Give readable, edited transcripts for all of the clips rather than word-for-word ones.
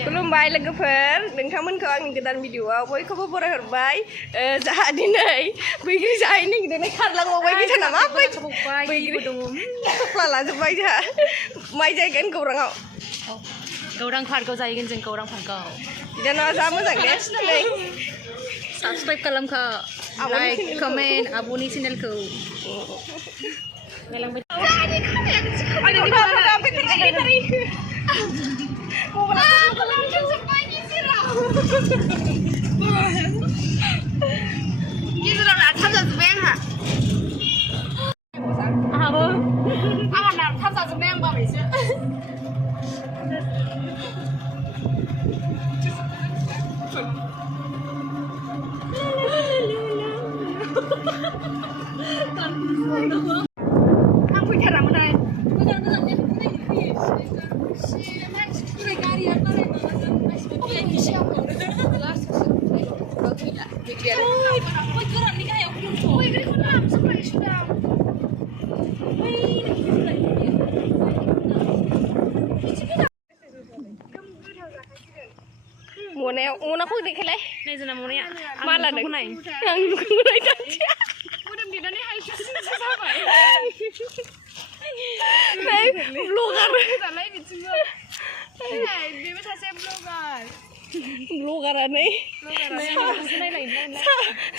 खुलुमबाय लोगोफोर नोंथांमोनखौ आंनि गोदान भिडिअआव बयखौबो बरायहरबाय जाहा दिनै बैग्रि जाहैनो नागिरदों खारलांबावबाय गैथा नामा बैग्रि थफ्ला लाजोब्बाय जोंहा माइ जायगोन गौराङाव गौरां पार्कआव जाहैगोन जों गौरां पार्कआव बिदानावा जा मोजां दे सिनाय साबसक्राइब खालामखा लाइक कमेन्ट आब'नि चेनेलखौ गेजेराव नारथाम जाजोब्बाय आंहा नारथाम जाजोब्बाय आं बाबायसो आं फैथारामोनहाय मनाखौ देखायलाय नायजोना मनाया माला दं आं नुनाय जाथिया मोदोम देनानै हायसिसो जाबाय नै ब्लगार दालाय बिथिंबो बेबो सासे ब्लगारानै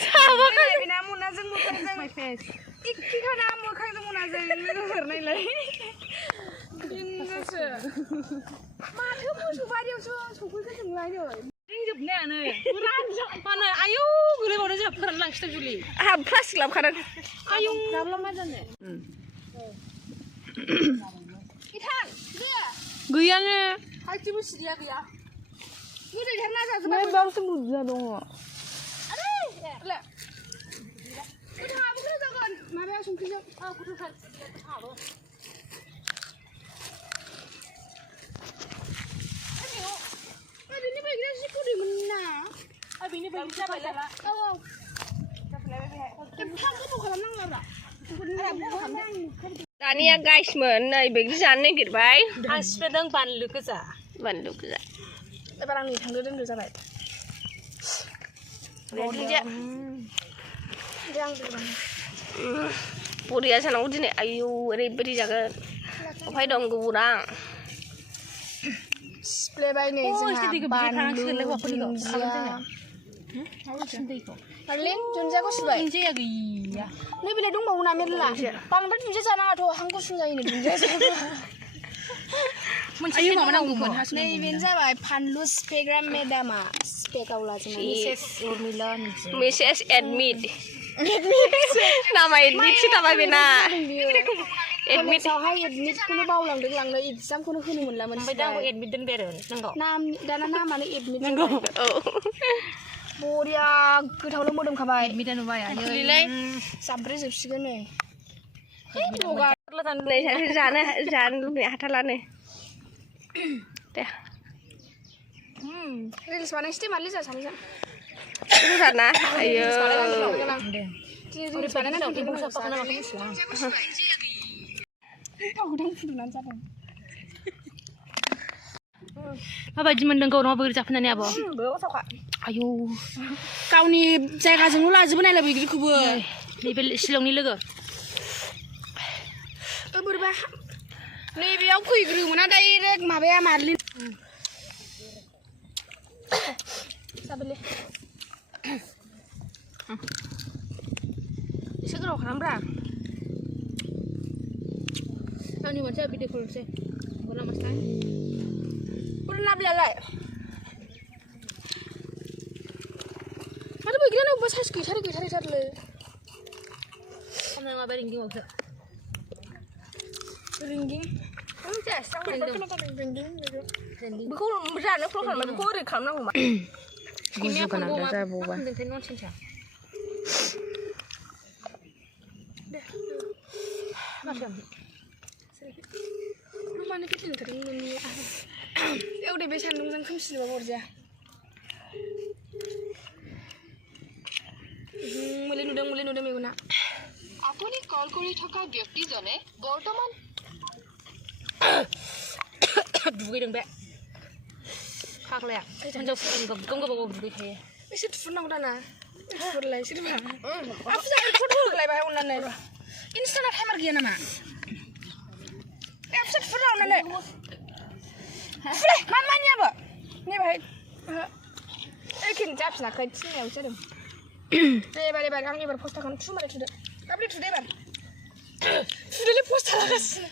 साबा बेना मनाजों मोखांजों माय फेस एखेखाना मोखांजों मनाजों लोगोफोर नायलाय बिनोसो माथो मोसौ बारियावसो सफैगोन नोंलाय जोबनायानो मानो आयौ गोलैबावदों जोंहा फोरानलांखिथां जुलि आंहा प्लास्टिक लाबोखादों आयौ माब्ला मा जानो गैयानो खाथिबो सिरिया गैया गोदैथारना जाजोब्बाय बावसो बुरजा दङ गोथाङाबो गोथाव जागोन माबाया संख्रिजों गोथावथार गोथाङाबो बेनि बैग्रिया जि गोदैमोन ना बेनि बैग्रि जाबाय औ एफा गोबाव खालामनांला दानिया गाइसमोन नै बैग्रि जानो नागिरबाय आं सिफ्लेदों बानलु गोजा एबार आंनि थांदो दोनदो जाबाय बरिया जानांगौ दिनै आयौ ओरैबायदि जागोन अफाय दं गौरां सिफ्लेबाय नै जोंहा बानलु दुन्दियाखौ सुबाय दुन्दिया गैया नै बेलाय दंबावो ना मेरला बांद्राय दुन्दिया जानाङाथ' हां गुसुं जायोनो दुन्दिया मोनसे माबा नांगौमोन नैबेनो जाबाय फानलु सिफ्लेग्रा मेदामा सिफ्लेगावला जोंना मेसेज एडमिट नामा एडमिटसो थाबाय बेना एडमिटआवहाय एडमिटखौनो बावलांदों लांनो एग्जामखौनो होनो मोनलामोन ओमफ्राय दा आंखौ एडमिट दोनबाय आरो नंगौ दाना नामानो एडमिट नांगौ औ बरिया गोथावल' मोदोमखाबाय एडमिटआ नुबाय आयैलाय जाब्रै जोबसिगोन नै जानो लुबैनाय हाथालानो दे रिल्स बानायसै मालै जा सानैजों ना आयो माबायदि मोनदों गौराङाव बैग्रि जाफैनानै आब' आयौ गावनि जायगाजोंल' लाजोबो नालाय बैग्रिखौबो नैबे शिलंनि लोगो बोरैबा नैबेयाव फैग्रोमोना डाइरेक्ट माबाया मारलि जाबोले एसे गोलाव खालामब्रा आंनि मानसिया भिडिअ खालामसै बोला मास्टार बोरै नाब्लालाय माथो बैग्रियानो अबेबा साइज गैथारै खालामनाय माबा रिंगिंआवसो रिंगिं बेखौ जानो फ्ल' खालामो बेखौ ओरै खालामनांगौ मा गुजु गोनां जाबावबा मानो फिटिं ओंखारदों एवदे बे सान्दुंजों खोमसिनोबा बरजाया मुलि नुदों मेगना আপুনি কল কৰি থকা ব্যক্তিজনে বৰ্তমান दुगैदों बे फाग्लाया हिनजावफोरनि गोग्गोम गोबाव दुगै थायो एसे थुफुरनांगौ दाना थुफुरलाय सिरिबा आफ जाबाय फट' होलायबाय अननानै इनस्टाना टाइमार गैया नामा एफ थुफुरना अननानै फुले मानियाबो नै बाहाय एखेनि जाफिनाखै थिनायावसो जादों दे एबार आं एबार पस्टाखौनो थुमारै थुदो गाबले थुदो एबार थुदोलै पस्टा लागासिनो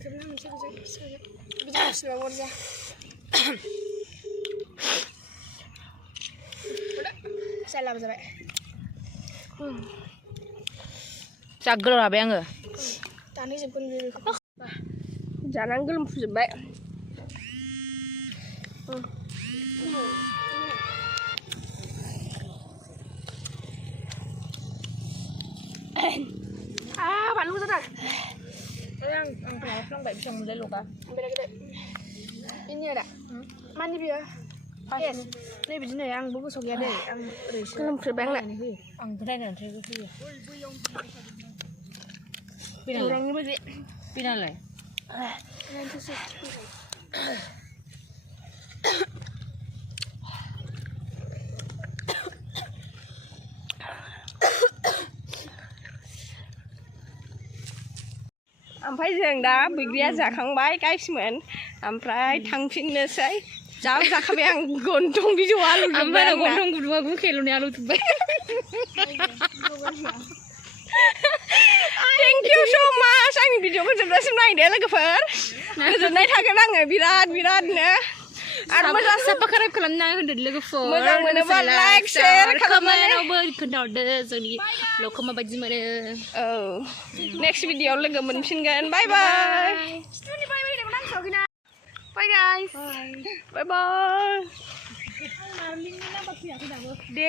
थुदोना मोनसे बिदि फिसिबा अरजा सालाबो जाबाय जा गोलाव लाबाय आङो दानो जोबगोन बेखौ जानानै गोलोमफुजोबबाय बानलु जादों आं फ्लांबाय बेसेबां मोनलाय लगा बेराय ini ada mandi biar yes ini begini ya ang bagus oke deh ang belum terbang lah ang gede nanti gue sih orang ini beli pinal lah nanti sih ओमफ्राय जों दा बैग्रिया जाखांबाय गाइसमोन ओमफ्राय थांफिननोसै जाखाबाय आं गन्थं बिजौ आलु ओमफ्राय गन्थं गुदुङा 9 किल'नि आलु थुबाय थेंक इउ स' माच आंनि भिडिअखौ जोबजासिम नायदो लोगोफोर गोजोननाय थागोन आङो बिरादनो आरो मोजां साबस्क्राइब खालामना होदो लोगोफोर मोजां मोनोबा लाइक शेयार खालामनायावबो खोन्थाहरदो जोंनि ब्लगखौ माबायदि मोनो औ नेक्स्ट भिडिअआव लोगो मोनफिनगोन बाय बाय बाय गाइस बाय बाय दे